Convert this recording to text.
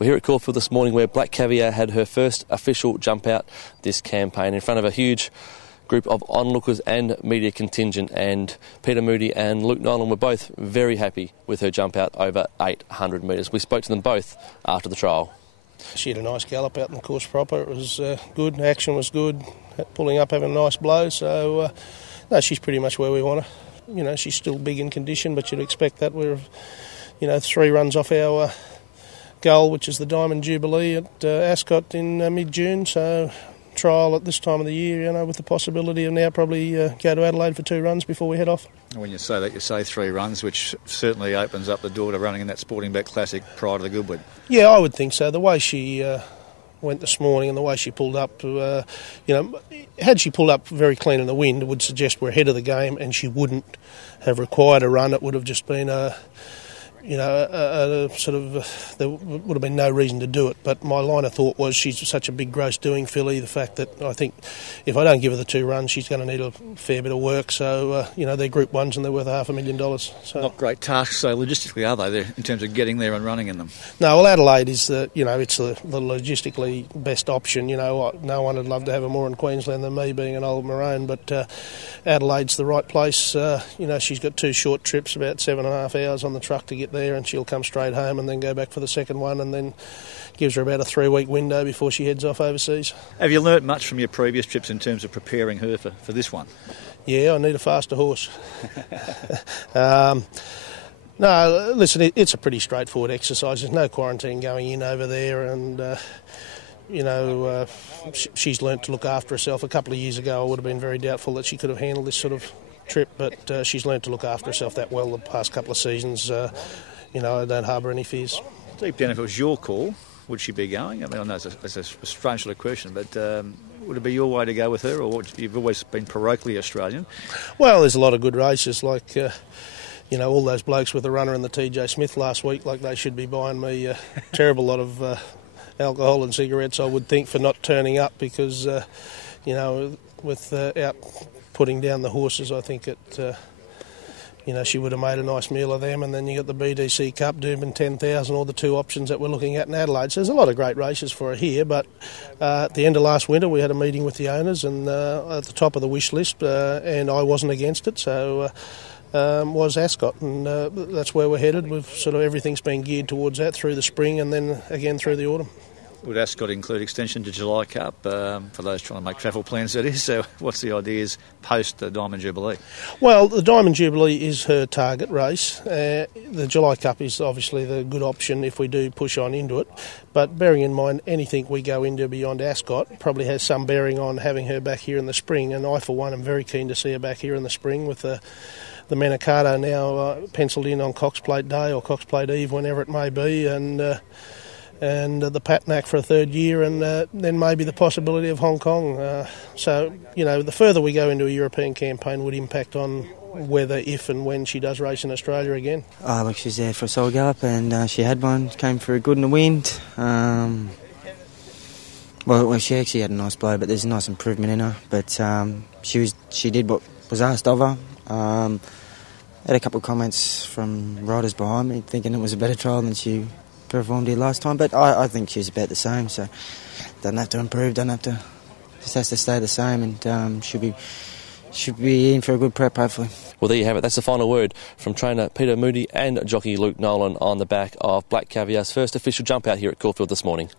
We're here at Caulfield this morning where Black Caviar had her first official jump out this campaign in front of a huge group of onlookers and media contingent, and Peter Moody and Luke Nolen were both very happy with her jump out over 800 metres. We spoke to them both after the trial. She had a nice gallop out in the course proper. It was good, action was good, pulling up, having a nice blow, so no, she's pretty much where we want her. You know, she's still big in condition, but you'd expect that. We're, 3 runs off our goal, which is the Diamond Jubilee at Ascot in mid-June, so trial at this time of the year, with the possibility of now probably go to Adelaide for 2 runs before we head off. When you say that, you say 3 runs, which certainly opens up the door to running in that Sporting Bet Classic prior to the Goodwood. Yeah, I would think so. The way she went this morning and the way she pulled up, had she pulled up very clean in the wind, it would suggest we're ahead of the game and she wouldn't have required a run. It would have just been there would have been no reason to do it, but my line of thought was she's such a big gross doing filly, the fact that I think if I don't give her the 2 runs she's going to need a fair bit of work, so they're Group 1s and they're worth $500,000. So. Not great tasks, so logistically are they in terms of getting there and running in them? No, well Adelaide is it's the logistically best option. No one would love to have her more in Queensland than me being an old maroon, but Adelaide's the right place. She's got 2 short trips, about 7.5 hours on the truck to get there, and she'll come straight home and then go back for the second one, and then gives her about a 3-week window before she heads off overseas. Have you learnt much from your previous trips in terms of preparing her for this one? Yeah, I need a faster horse. No, listen, it's a pretty straightforward exercise. There's no quarantine going in over there, and she's learnt to look after herself. A couple of years ago I would have been very doubtful that she could have handled this sort of trip, but she's learnt to look after herself that well the past couple of seasons. I don't harbour any fears. Deep down, if it was your call, would she be going? I mean, I know it's a strange sort of question, but would it be your way to go with her, or you've always been parochially Australian? Well, there's a lot of good races, like all those blokes with the runner and the TJ Smith last week, like they should be buying me a terrible lot of alcohol and cigarettes, I would think, for not turning up, because without putting down the horses, I think she would have made a nice meal of them. And then you got the BDC Cup, Doomben 10,000, all the 2 options that we're looking at in Adelaide. So there's a lot of great races for her here, but at the end of last winter we had a meeting with the owners, and at the top of the wish list, and I wasn't against it, so was Ascot, and that's where we're headed. We've everything's been geared towards that through the spring and then again through the autumn. Would Ascot include extension to July Cup for those trying to make travel plans, that is? So what's the ideas post the Diamond Jubilee? Well, the Diamond Jubilee is her target race. The July Cup is obviously the good option if we do push on into it. But bearing in mind anything we go into beyond Ascot probably has some bearing on having her back here in the spring. And I, for one, am very keen to see her back here in the spring with the Manikato now penciled in on Cox Plate Day or Cox Plate Eve, whenever it may be, and the Patnack for a 3rd year, and then maybe the possibility of Hong Kong. So, the further we go into a European campaign would impact on whether, if and when she does race in Australia again. Look, she's there for a solid gallop, and she had one, came through good in the wind. Well, she actually had a nice blow, but there's a nice improvement in her. But she did what was asked of her. Had a couple of comments from riders behind me thinking it was a better trial than she performed here last time, but I think she's about the same, so doesn't have to improve, just has to stay the same, and should be in for a good prep, hopefully. Well, there you have it. That's the final word from trainer Peter Moody and jockey Luke Nolen on the back of Black Caviar's first official jump out here at Caulfield this morning.